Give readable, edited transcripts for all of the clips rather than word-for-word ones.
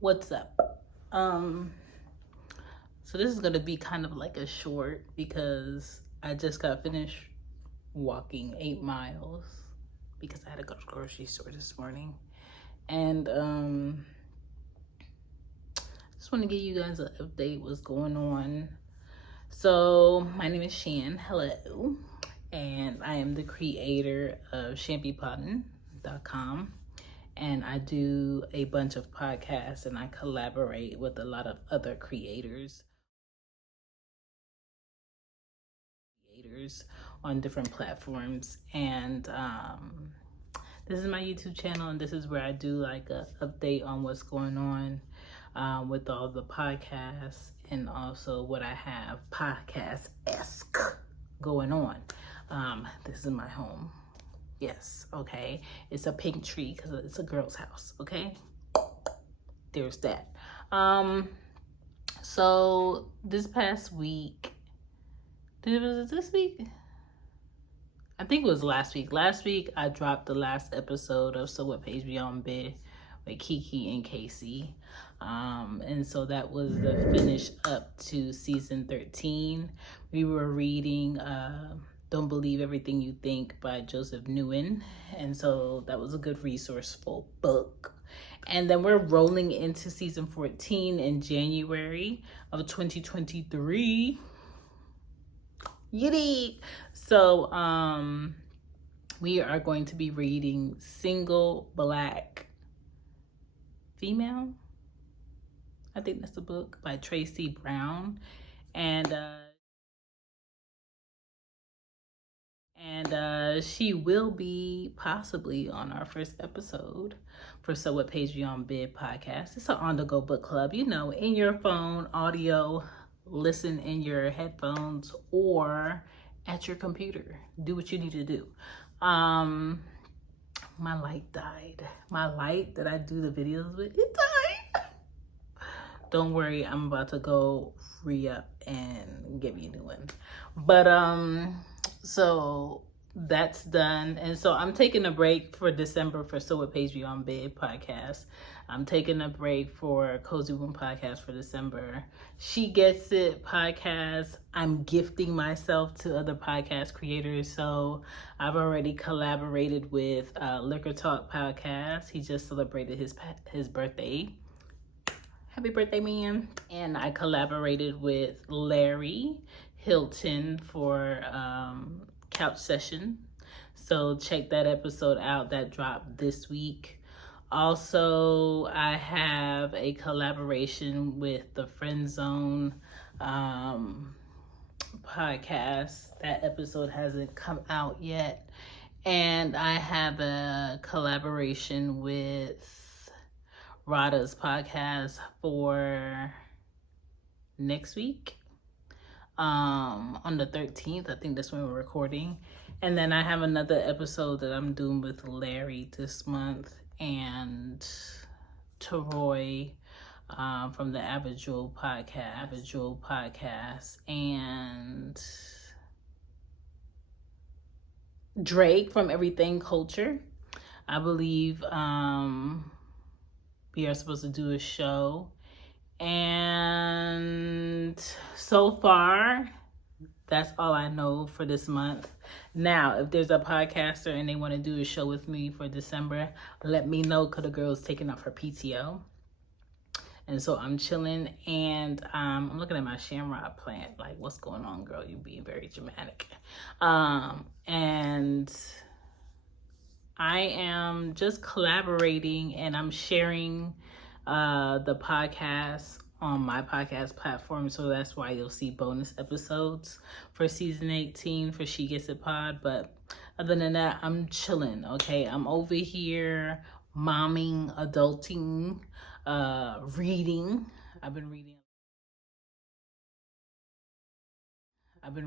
What's up? So this is gonna be kind of like a short because I just got finished walking 8 miles because I had to go to the grocery store this morning. And just want to give you guys an update what's going on. So my name is Shan. Hello. And I am the creator of champypotting.com. And I do a bunch of podcasts and I collaborate with a lot of other creators on different platforms. And this is my YouTube channel, and this is where I do like a update on what's going on with all the podcasts and also what I have podcast-esque going on. This is my home. Yes, okay. It's a pink tree because it's a girl's house, okay? There's that. So this past week, was it this week? I think it was last week. Last week, I dropped the last episode of So What Page Beyond Bid with Kiki and Casey. And so that was the finish up to season 13. We were reading Don't Believe Everything You Think by Joseph Nguyen. And so that was a good resourceful book. And then we're rolling into season 14 in January of 2023. Yiddy! So, we are going to be reading Single Black Female. I think that's the book by Tracy Brown. And she will be possibly on our first episode for So What Page Beyond Bid podcast. It's an on-the-go book club, you know, in your phone, audio, listen in your headphones or at your computer. Do what you need to do. My light died. My light that I do the videos with, it died. Don't worry, I'm about to go re-up and give you a new one. But so that's done. And so I'm taking a break for December for So What Page Beyond Bid podcast. I'm taking a break for Cozy Womb podcast for December. She Gets It podcast. I'm gifting myself to other podcast creators. So I've already collaborated with Liquor Talk podcast. He just celebrated his birthday. Happy birthday, man. And I collaborated with Larry Hilton for Couch Session. So check that episode out. That dropped this week. Also, I have a collaboration with the Friend Zone podcast. That episode hasn't come out yet. And I have a collaboration with Rada's podcast for next week. On the 13th, I think that's when we're recording. And then I have another episode that I'm doing with Larry this month and Taroy from the Average Joe podcast, and Drake from Everything Culture. I believe we are supposed to do a show. And so far, that's all I know for this month. Now, if there's a podcaster and they want to do a show with me for December, let me know, because the girl's taking up her PTO. And so I'm chilling, and I'm looking at my shamrock plant. Like, what's going on, girl? You being very dramatic. And I am just collaborating, and I'm sharing the podcast on my podcast platform, so that's why you'll see bonus episodes for season 18 for She Gets It Pod. But other than that, I'm chilling, okay? I'm over here momming, adulting, reading. I've been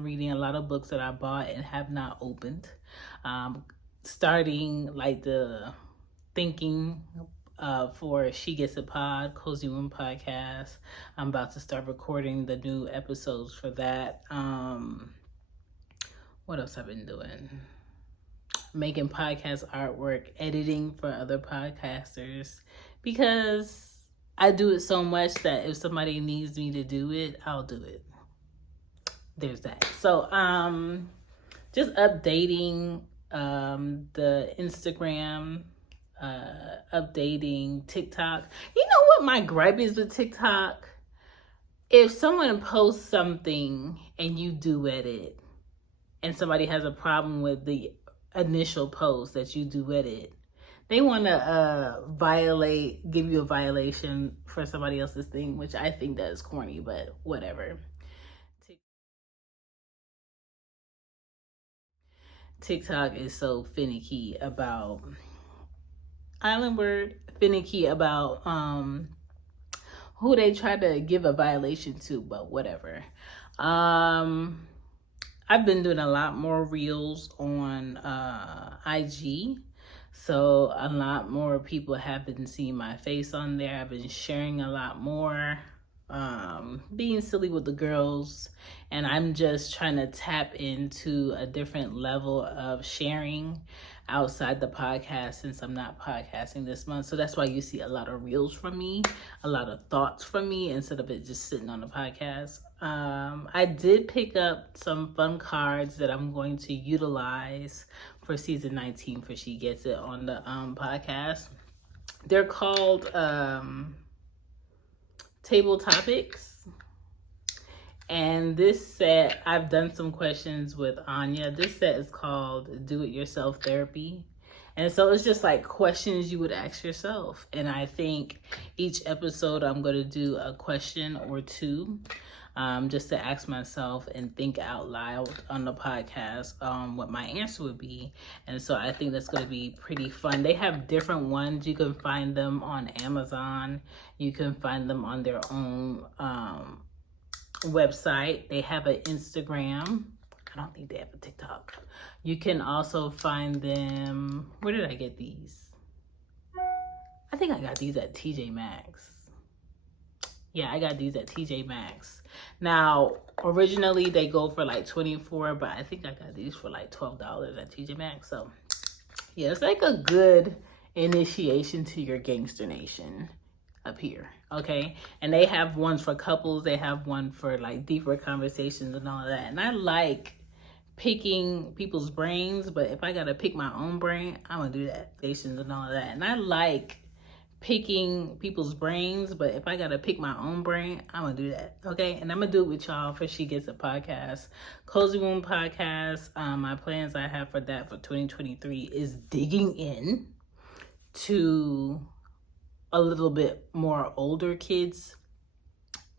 reading a lot of books that I bought and have not opened. Starting like the thinking for She Gets It Pod, Cozy Womb podcast. I'm about to start recording the new episodes for that. What else I've been doing? Making podcast artwork, editing for other podcasters, because I do it so much that if somebody needs me to do it, I'll do it. There's that. So just updating the Instagram, updating TikTok. You know what my gripe is with TikTok? If someone posts something and you duet it, and somebody has a problem with the initial post that you duetted, they want to give you a violation for somebody else's thing, which I think that is corny, but whatever. TikTok is so finicky about who they try to give a violation to, but whatever. I've been doing a lot more reels on IG. So a lot more people have been seeing my face on there. I've been sharing a lot more, being silly with the girls. And I'm just trying to tap into a different level of sharing outside the podcast since I'm not podcasting this month. So that's why you see a lot of reels from me, a lot of thoughts from me instead of it just sitting on the podcast. I did pick up some fun cards that I'm going to utilize for season 19 for She Gets It on the podcast. They're called Tabletopics. And this set, I've done some questions with Anya. This set is called Do It Yourself Therapy. And so it's just like questions you would ask yourself. And I think each episode I'm going to do a question or two, just to ask myself and think out loud on the podcast what my answer would be. And so I think that's going to be pretty fun. They have different ones. You can find them on Amazon. You can find them on their own website. They have an Instagram. I don't think they have a TikTok. You can also find them. Where did I get these? I think I got these at TJ Maxx. Yeah, I got these at TJ Maxx. Now, originally they go for like $24, but I think I got these for like $12 at TJ Maxx. So, yeah, it's like a good initiation to your gangster nation up here, okay? And they have ones for couples. They have one for like deeper conversations and all of that. And I like picking people's brains, but if I gotta pick my own brain, I'm gonna do that. And all of that. And I like picking people's brains, but if I gotta pick my own brain, I'm gonna do that, okay? And I'm gonna do it with y'all for She Gets a Podcast. Cozy Womb Podcast, my plans I have for that for 2023 is digging in to a little bit more older kids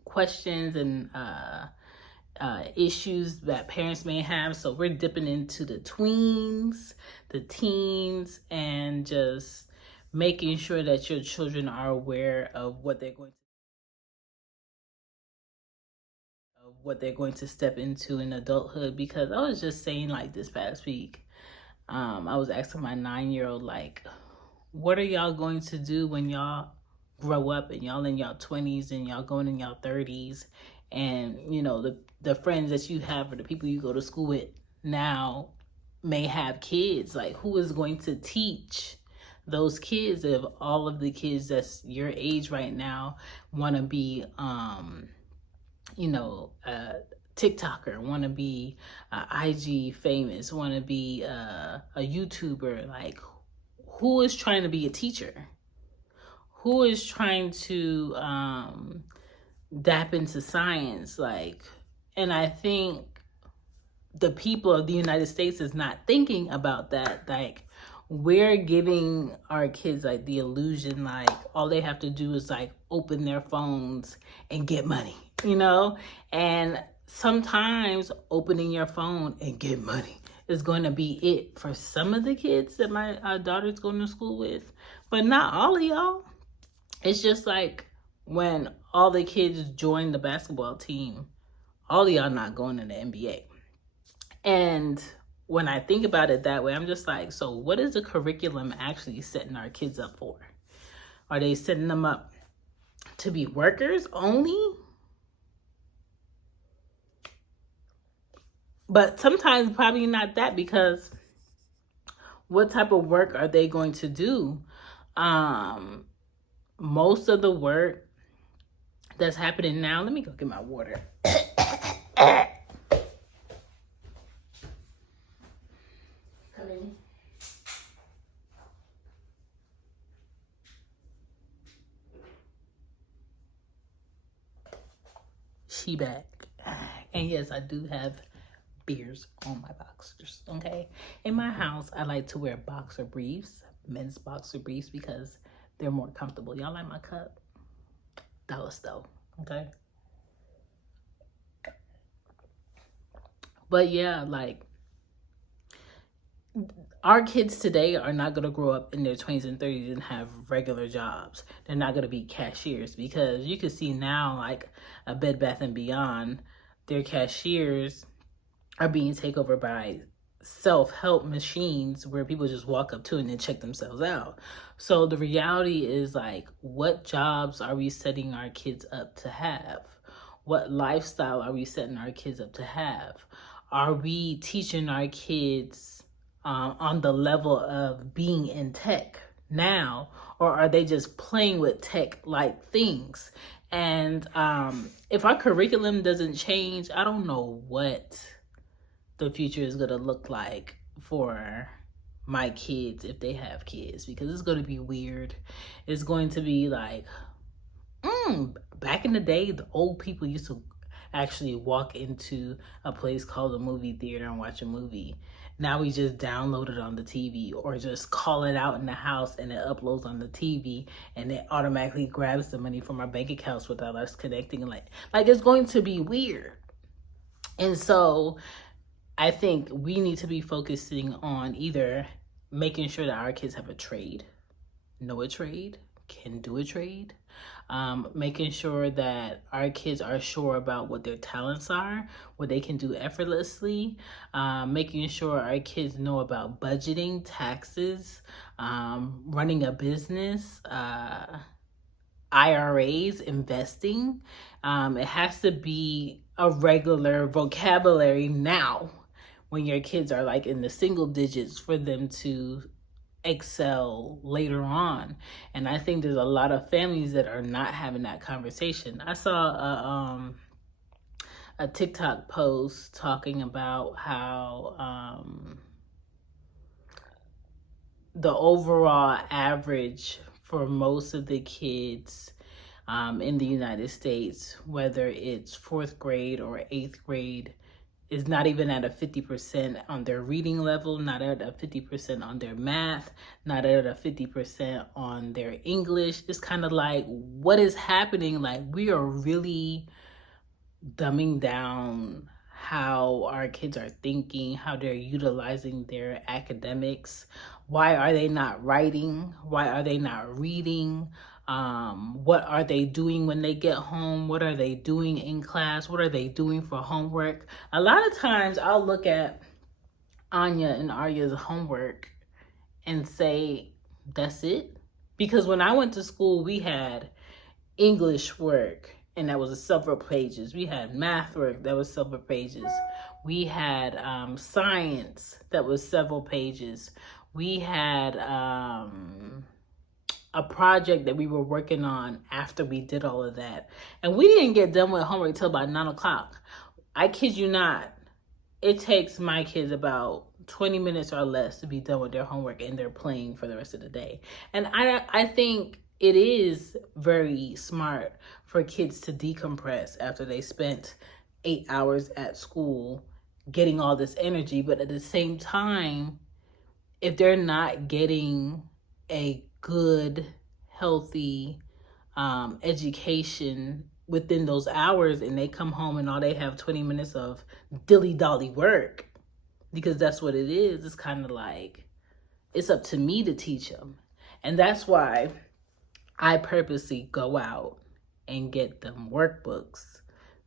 questions and issues that parents may have. So we're dipping into the tweens, the teens, and just making sure that your children are aware of what they're going to step into in adulthood. Because I was just saying, like, this past week, I was asking my 9-year-old, like, what are y'all going to do when y'all grow up and y'all in y'all 20s and y'all going in y'all 30s, and you know the friends that you have or the people you go to school with now may have kids? Like, who is going to teach those kids if all of the kids that's your age right now want to be TikToker, want to be IG famous, want to be a YouTuber? Like, who is trying to be a teacher? Who is trying to dap into science? Like, and I think the people of the United States is not thinking about that. Like, we're giving our kids like the illusion, like all they have to do is like open their phones and get money, you know? And sometimes opening your phone and get money is going to be it for some of the kids that my daughter's going to school with, but not all of y'all. It's just like when all the kids join the basketball team, all of y'all not going to the NBA. And when I think about it that way, I'm just like, so what is the curriculum actually setting our kids up for? Are they setting them up to be workers only? But sometimes probably not that, because what type of work are they going to do? Most of the work that's happening now. Let me go get my water. Come in. She back. And yes, I do have beers on my boxers, okay? In my house, I like to wear boxer briefs, men's boxer briefs, because they're more comfortable. Y'all like my cup? $1 though, okay? But yeah, like, our kids today are not going to grow up in their 20s and 30s and have regular jobs. They're not going to be cashiers, because you can see now, like a Bed Bath & Beyond, their cashiers are being taken over by self-help machines where people just walk up to and then check themselves out. So the reality is, like, what jobs are we setting our kids up to have? What lifestyle are we setting our kids up to have? Are we teaching our kids on the level of being in tech now, or are they just playing with tech-like things? And if our curriculum doesn't change, I don't know what the future is going to look like for my kids, if they have kids, because it's going to be weird. It's going to be like, back in the day, the old people used to actually walk into a place called a movie theater and watch a movie. Now we just download it on the TV, or just call it out in the house and it uploads on the TV, and it automatically grabs the money from our bank accounts without us connecting. Like it's going to be weird. And so I think we need to be focusing on either making sure that our kids have a trade, know a trade, can do a trade, making sure that our kids are sure about what their talents are, what they can do effortlessly, making sure our kids know about budgeting, taxes, running a business, IRAs, investing. It has to be a regular vocabulary now when your kids are like in the single digits for them to excel later on. And I think there's a lot of families that are not having that conversation. I saw a TikTok post talking about how the overall average for most of the kids in the United States, whether it's 4th grade or 8th grade, is not even at a 50% on their reading level, not at a 50% on their math, not at a 50% on their English. It's kind of like, what is happening? Like, we are really dumbing down how our kids are thinking, how they're utilizing their academics. Why are they not writing? Why are they not reading? What are they doing when they get home? What are they doing in class? What are they doing for homework? A lot of times I'll look at Anya and Arya's homework and say, that's it? Because when I went to school, we had English work, and that was several pages. We had math work, that was several pages. We had science, that was several pages. We had a project that we were working on after we did all of that. And we didn't get done with homework till about 9 o'clock. I kid you not. It takes my kids about 20 minutes or less to be done with their homework, and they're playing for the rest of the day. And I think it is very smart for kids to decompress after they spent 8 hours at school getting all this energy. But at the same time, if they're not getting a good, healthy education within those hours, and they come home and all they have 20 minutes of dilly-dally work, because that's what it is. It's kind of like, it's up to me to teach them. And that's why I purposely go out and get them workbooks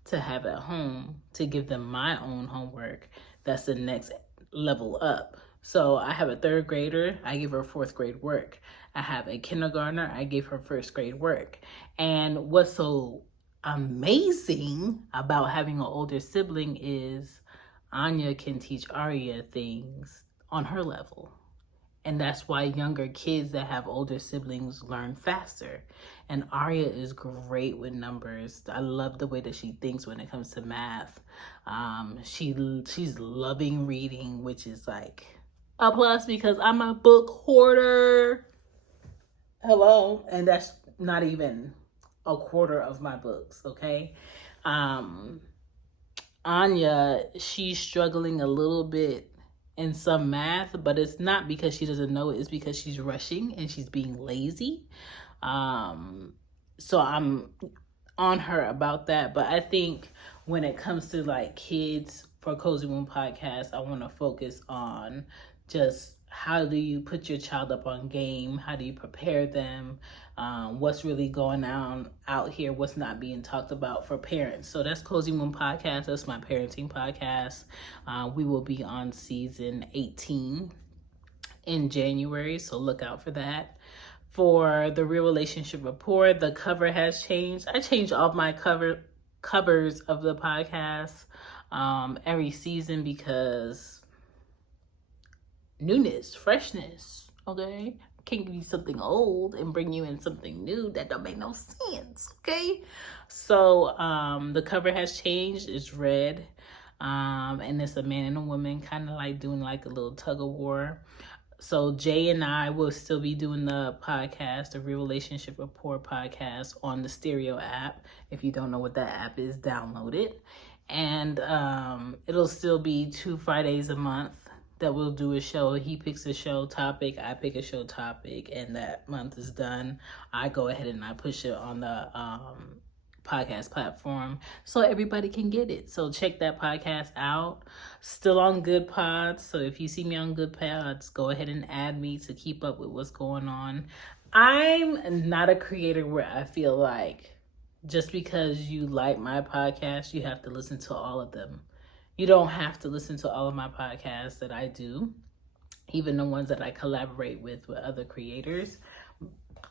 to have at home, to give them my own homework. That's the next level up. So I have a 3rd grader, I give her 4th grade work. I have a kindergartner, I give her 1st grade work. And what's so amazing about having an older sibling is Anya can teach Arya things on her level. And that's why younger kids that have older siblings learn faster. And Arya is great with numbers. I love the way that she thinks when it comes to math. She's loving reading, which is like a plus because I'm a book hoarder. Hello. And that's not even a quarter of my books, okay? Anya, she's struggling a little bit in some math, but it's not because she doesn't know it. It's because she's rushing and she's being lazy. So I'm on her about that. But I think when it comes to like kids for Cozy Womb Podcast, I want to focus on just how do you put your child up on game? How do you prepare them? What's really going on out here? What's not being talked about for parents? So that's Cozy Womb Podcast. That's my parenting podcast. We will be on season 18 in January, so look out for that. For the Real Relationship Report, the cover has changed. I change all my covers of the podcast every season because newness, freshness, okay? Can't give you something old and bring you in something new. That don't make no sense, okay? So the cover has changed. It's red, and it's a man and a woman kind of like doing like a little tug of war. So Jay and I will still be doing the podcast, the Real Relationship Report podcast on the Stereo app. If you don't know what that app is, download it. And it'll still be 2 Fridays a month that we'll do a show. He picks a show topic, I pick a show topic, and that month is done. I go ahead and I push it on the podcast platform so everybody can get it. So check that podcast out. Still on Good Pods. So if you see me on Good Pods, go ahead and add me to keep up with what's going on. I'm not a creator where I feel like just because you like my podcast, you have to listen to all of them. You don't have to listen to all of my podcasts that I do, even the ones that I collaborate with other creators.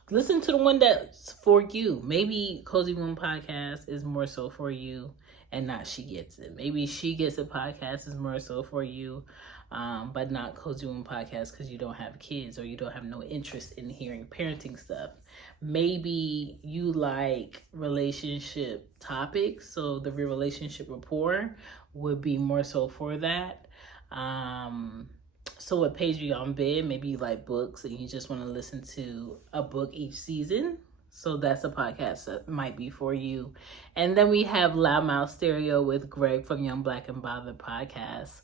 Listen to the one that's for you. Maybe Cozy Womb Podcast is more so for you and not She Gets It. Maybe She Gets It podcast is more so for you, but not Cozy Womb Podcast because you don't have kids or you don't have no interest in hearing parenting stuff. Maybe you like relationship topics, so the Real Relationship Report would be more so for that. So with Page Beyond Bed, maybe you like books and you just want to listen to a book each season. So that's a podcast that might be for you. And then we have Loudmouth Stereo with Greg from Young Black and Bothered podcast.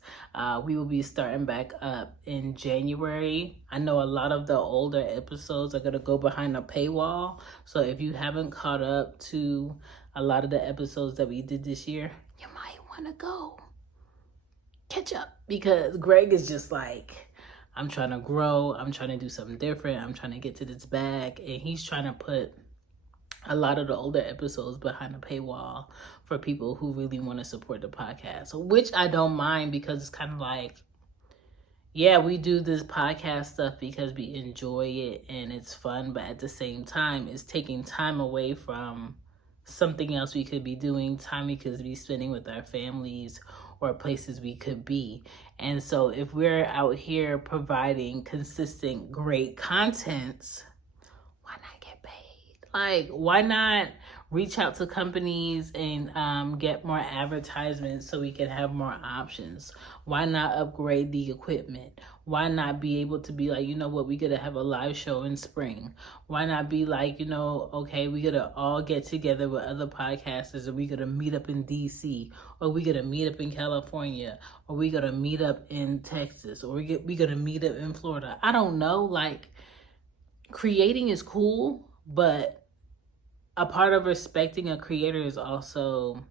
We will be starting back up in January. I know a lot of the older episodes are going to go behind a paywall. So if you haven't caught up to a lot of the episodes that we did this year, you might want to go catch up because Greg is just like, I'm trying to grow. I'm trying to do something different. I'm trying to get to this bag. And he's trying to put a lot of the older episodes behind a paywall for people who really want to support the podcast, which I don't mind because it's kind of like, yeah, we do this podcast stuff because we enjoy it and it's fun, but at the same time, it's taking time away from something else we could be doing, time we could be spending with our families or places we could be. And so if we're out here providing consistent, great content, why not get paid? Like, why not reach out to companies and get more advertisements so we can have more options? Why not upgrade the equipment? Why not be able to be like, you know what, we gotta have a live show in spring? Why not be like, you know, okay, we gotta all get together with other podcasters and we gotta meet up in DC, or we gotta meet up in California, or we gotta meet up in Texas, or we gotta meet up in Florida. I don't know, like, creating is cool, but a part of respecting a creator is also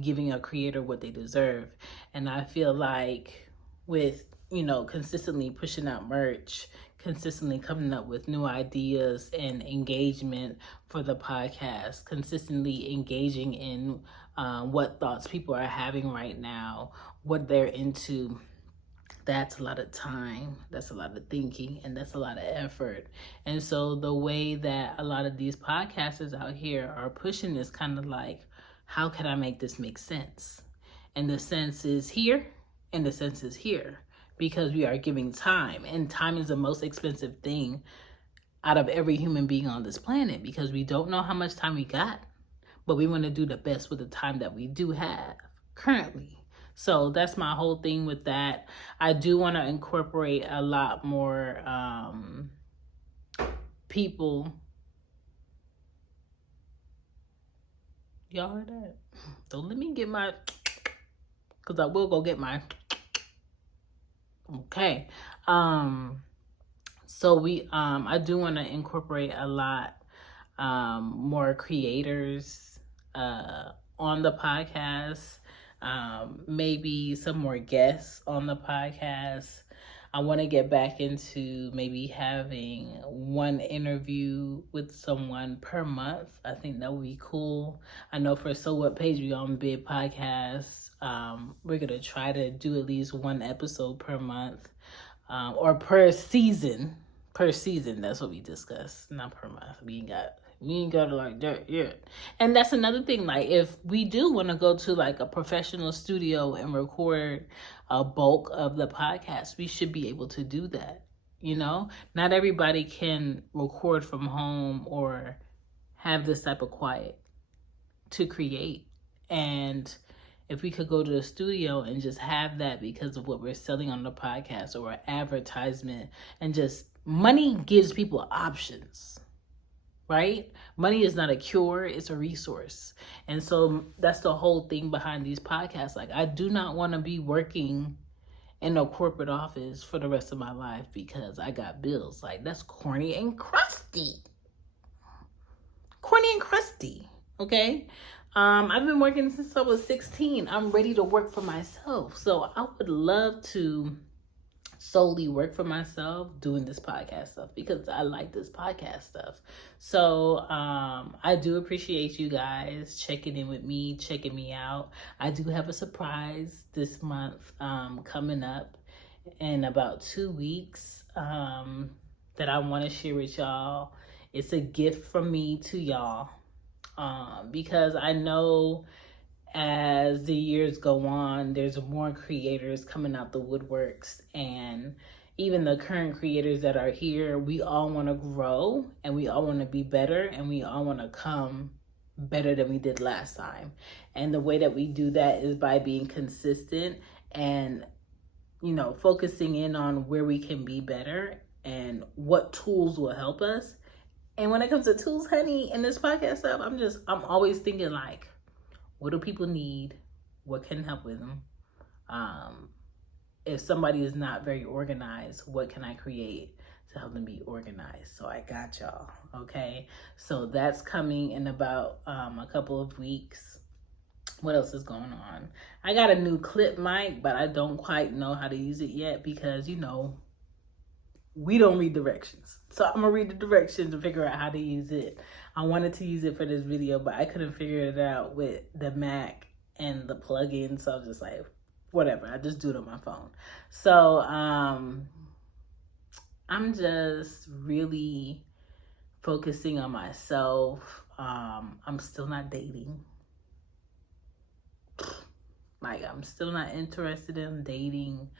giving a creator what they deserve. And I feel like with, you know, consistently pushing out merch, consistently coming up with new ideas and engagement for the podcast, consistently engaging in what thoughts people are having right now, what they're into, that's a lot of time, that's a lot of thinking, and that's a lot of effort. And so the way that a lot of these podcasters out here are pushing is kind of like, how can I make this make sense? And the sense is here, and the sense is here. because we are giving time, and time is the most expensive thing out of every human being on this planet, because we don't know how much time we got, but we want to do the best with the time that we do have currently. So that's my whole thing with that. I do want to incorporate a lot more people. Y'all heard that? Don't let me get my, because I will go get my. Okay. So I do want to incorporate a lot more creators on the podcast. Maybe some more guests on the podcast. I want to get back into maybe having one interview with someone per month. I think that would be cool. I know for So What Page We On Bid podcast, we're going to try to do at least one episode per month, or per season. Per season, that's what we discussed, not per month. We ain't got to like that yet. And that's another thing, like if we do want to go to like a professional studio and record a bulk of the podcast, we should be able to do that. You know, not everybody can record from home or have this type of quiet to create. And if we could go to the studio and just have that because of what we're selling on the podcast or an advertisement, and just money gives people options, right? Money is not a cure, it's a resource. And so that's the whole thing behind these podcasts. Like, I do not want to be working in a corporate office for the rest of my life because I got bills. Like, that's corny and crusty. Corny and crusty, okay? I've been working since I was 16. I'm ready to work for myself. So I would love to solely work for myself doing this podcast stuff because I like this podcast stuff. So I do appreciate you guys checking in with me, checking me out. I do have a surprise this month coming up in about 2 weeks that I want to share with y'all. It's a gift from me to y'all because I know as the years go on, there's more creators coming out the woodworks, and even the current creators that are here, we all want to grow and we all want to be better and we all want to come better than we did last time. And the way that we do that is by being consistent and, you know, focusing in on where we can be better and what tools will help us. And when it comes to tools, honey, in this podcast stuff, I'm always thinking like, what do people need? What can help with them? If somebody is not very organized, what can I create to help them be organized? So I got y'all, okay? So that's coming in about a couple of weeks. What else is going on? I got a new clip mic, but I don't quite know how to use it yet because, you know, we don't read directions. So I'm gonna read the directions and figure out how to use it. I wanted to use it for this video, but I couldn't figure it out with the Mac and the plugin. So I was just like, whatever, I just do it on my phone. So I'm just really focusing on myself. I'm still not dating. Like, I'm still not interested in dating.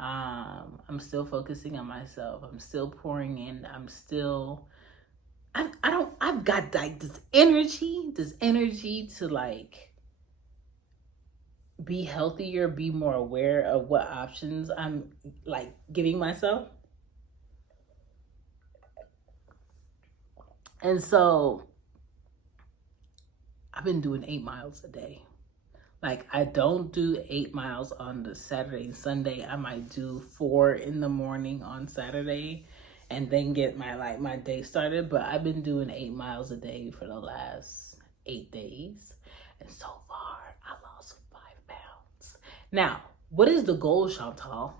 I'm still focusing on myself. I'm still pouring in. I've got like this energy to like be healthier, be more aware of what options I'm like giving myself. And so I've been doing 8 miles a day. Like, I don't do 8 miles on the Saturday and Sunday. I might do 4 in the morning on Saturday and then get my day started. But I've been doing 8 miles a day for the last 8 days. And so far, I lost 5 pounds. Now, what is the goal, Chantal?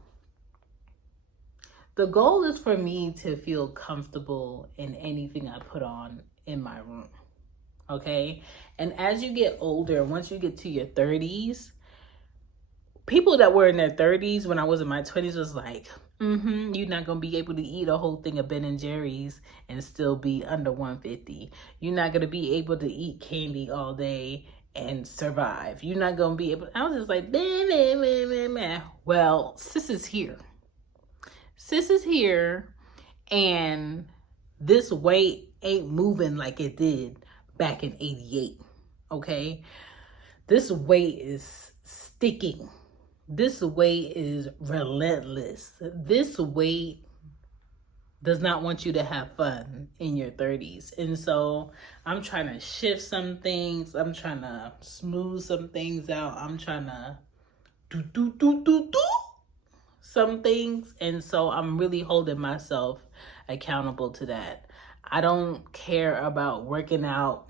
The goal is for me to feel comfortable in anything I put on in my room. Okay? And as you get older, once you get to your 30s, people that were in their 30s when I was in my 20s was like, you're not going to be able to eat a whole thing of Ben & Jerry's and still be under 150. You're not going to be able to eat candy all day and survive. You're not going to be able. I was just like, meh. Well, sis is here. Sis is here, and this weight ain't moving like it did back in 88. Okay? This weight is sticking. This weight is relentless. This weight does not want you to have fun in your 30s. And so I'm trying to shift some things. I'm trying to smooth some things out. I'm trying to do some things. And so I'm really holding myself accountable to that. I don't care about working out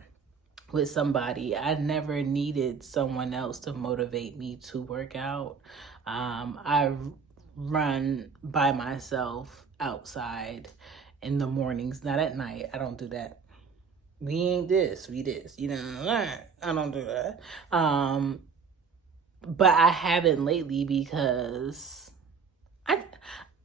with somebody. I never needed someone else to motivate me to work out. I run by myself outside in the mornings, not at night. I don't do that. We ain't this, we this, you know. I don't do that. But I haven't lately because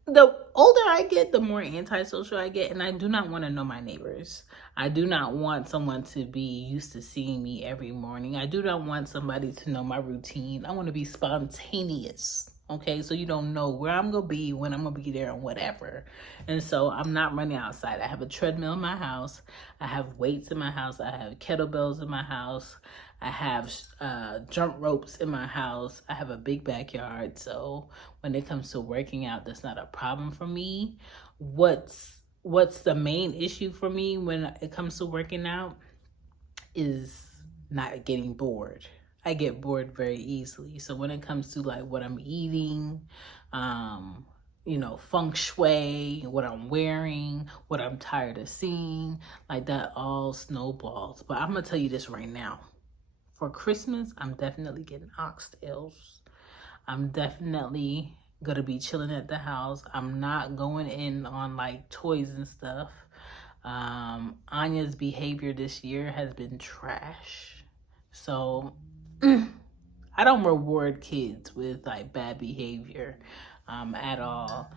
the older I get, the more antisocial I get, and I do not want to know my neighbors. I do not want someone to be used to seeing me every morning. I do not want somebody to know my routine. I want to be spontaneous. Okay, so you don't know where I'm going to be, when I'm going to be there, and whatever. And so I'm not running outside. I have a treadmill in my house. I have weights in my house. I have kettlebells in my house. I have jump ropes in my house. I have a big backyard. So when it comes to working out, that's not a problem for me. What's the main issue for me when it comes to working out is not getting bored. I get bored very easily. So when it comes to like what I'm eating, feng shui, what I'm wearing, what I'm tired of seeing, like that all snowballs. But I'm going to tell you this right now. For Christmas, I'm definitely getting oxtails. I'm definitely going to be chilling at the house. I'm not going in on like toys and stuff. Anya's behavior this year has been trash. So I don't reward kids with like bad behavior at all.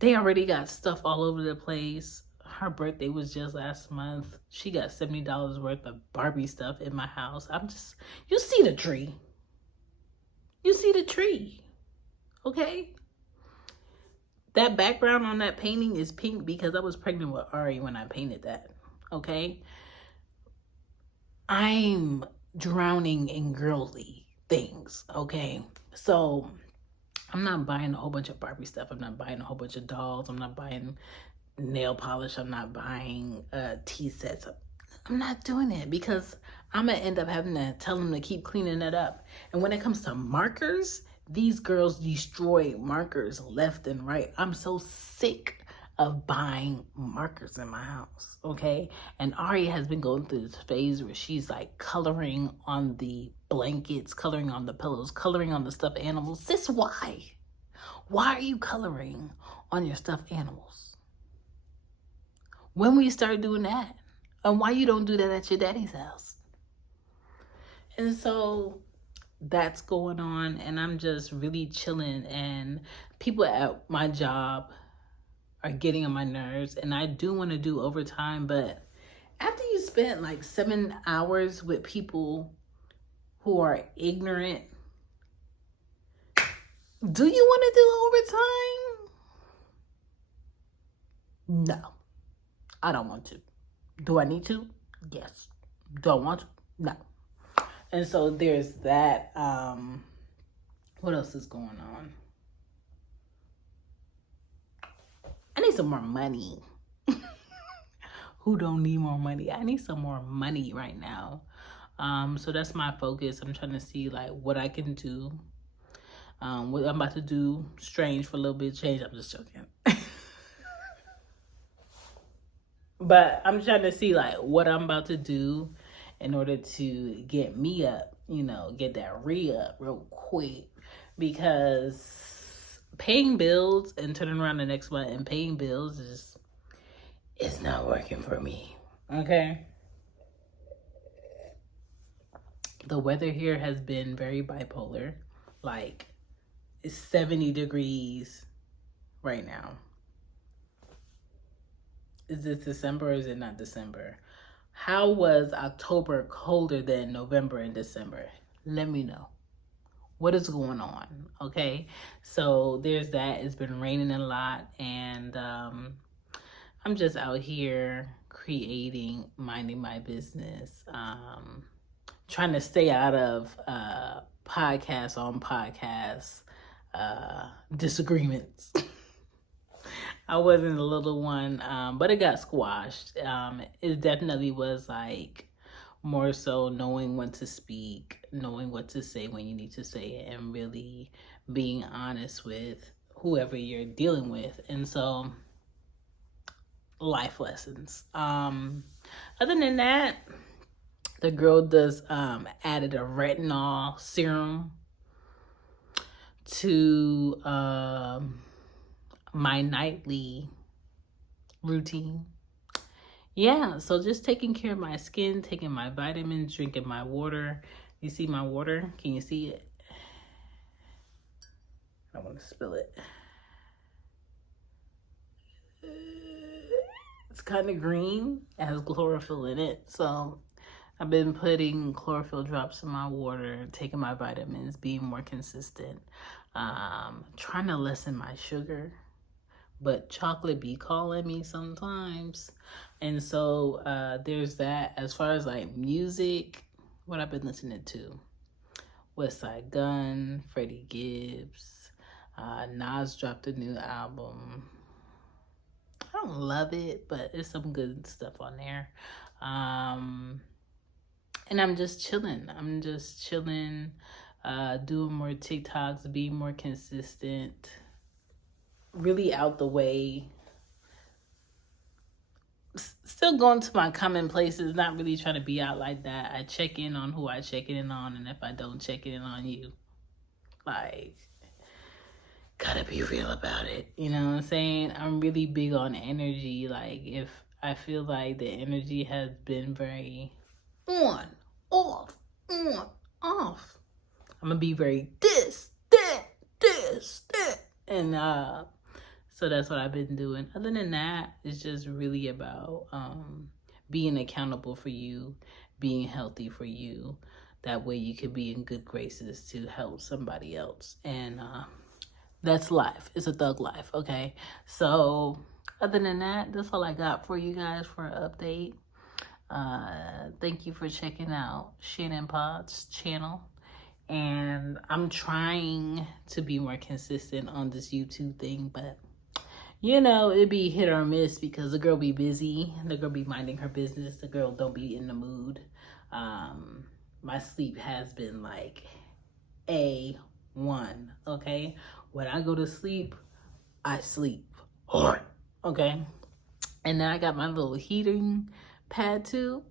They already got stuff all over the place. Her birthday was just last month. She got $70 worth of Barbie stuff in my house. You see the tree. You see the tree. Okay? That background on that painting is pink because I was pregnant with Ari when I painted that. Okay? I'm drowning in girly things. Okay? So I'm not buying a whole bunch of Barbie stuff. I'm not buying a whole bunch of dolls. I'm not buying nail polish. I'm not buying tea sets. I'm not doing it because I'm gonna end up having to tell them to keep cleaning it up. And when it comes to markers, these girls destroy markers left and right. I'm so sick of buying markers in my house, okay? And Ari has been going through this phase where she's like coloring on the blankets, coloring on the pillows, coloring on the stuffed animals. Sis, why? Why are you coloring on your stuffed animals? When will you start doing that? And why you don't do that at your daddy's house? And so that's going on, and I'm just really chilling, and people at my job are getting on my nerves, and I do want to do overtime, but after you spend like 7 hours with people who are ignorant, do you want to do overtime? No, I don't want to. Do I need to? Yes. Do I want to? No. And so there's that. What else is going on? I need some more money. Who don't need more money? I need some more money right now. So that's my focus. I'm trying to see like what I can do. What I'm about to do, strange for a little bit of change. I'm just joking. But I'm trying to see like what I'm about to do in order to get me up, get that re-up real quick. Because paying bills and turning around the next month and paying bills it's not working for me. Okay? The weather here has been very bipolar. Like, it's 70 degrees right now. Is this December or is it not December? How was October colder than November and December? Let me know. What is going on? Okay, so there's that. It's been raining a lot, and I'm just out here creating, minding my business, trying to stay out of podcast on podcast disagreements. I wasn't a little one, but it got squashed. It definitely was like more so knowing when to speak, knowing what to say when you need to say it, and really being honest with whoever you're dealing with. And so, life lessons. Other than that, the girl does added a retinol serum to my nightly routine. Yeah, so just taking care of my skin, taking my vitamins, drinking my water. You see my water? Can you see it? I don't want to spill it. It's kind of green. It has chlorophyll in it. So I've been putting chlorophyll drops in my water, taking my vitamins, being more consistent, trying to lessen my sugar. But chocolate be calling me sometimes. And so there's that. As far as like music, what I've been listening to: West Side Gun, Freddie Gibbs, Nas dropped a new album. I don't love it, but it's some good stuff on there. And I'm just chilling. Doing more TikToks, being more consistent, really out the way. Still going to my common places, not really trying to be out like that. I check in on who I check in on, and if I don't check in on you, like, gotta be real about it. You know what I'm saying? I'm really big on energy. Like, if I feel like the energy has been very on, off, I'm gonna be very this, that. And so that's what I've been doing. Other than that, it's just really about being accountable for you, being healthy for you. That way you could be in good graces to help somebody else. And that's life. It's a thug life, okay? So other than that, that's all I got for you guys for an update. Thank you for checking out Shannon Pod's channel. And I'm trying to be more consistent on this YouTube thing, but you know, it'd be hit or miss because the girl be busy. The girl be minding her business. The girl don't be in the mood. My sleep has been like A1, okay? When I go to sleep, I sleep hard, okay? And then I got my little heating pad too.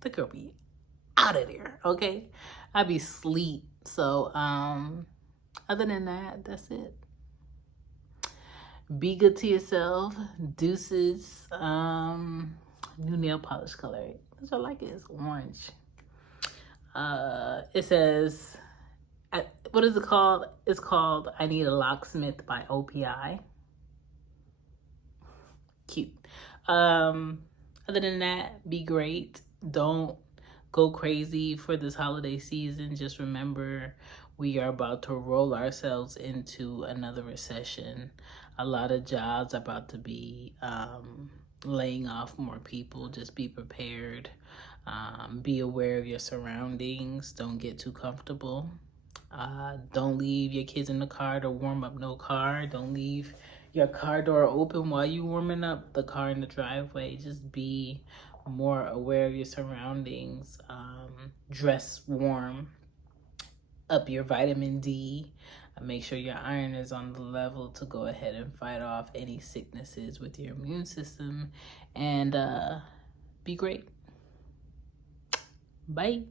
The girl be out of there, okay? I be sleep. So, other than that, that's it. Be good to yourself. Deuces. New nail polish color. Which I like it. It's orange. It says, what is it called? It's called I Need a Locksmith by OPI. Cute. Other than that, be great. Don't go crazy for this holiday season. Just remember, we are about to roll ourselves into another recession. A lot of jobs are about to be laying off more people. Just be prepared. Be aware of your surroundings. Don't get too comfortable. Don't leave your kids in the car to warm up no car. Don't leave your car door open while you warming up the car in the driveway. Just be more aware of your surroundings. Dress warm. Up your vitamin D. Make sure your iron is on the level to go ahead and fight off any sicknesses with your immune system. And be great. Bye.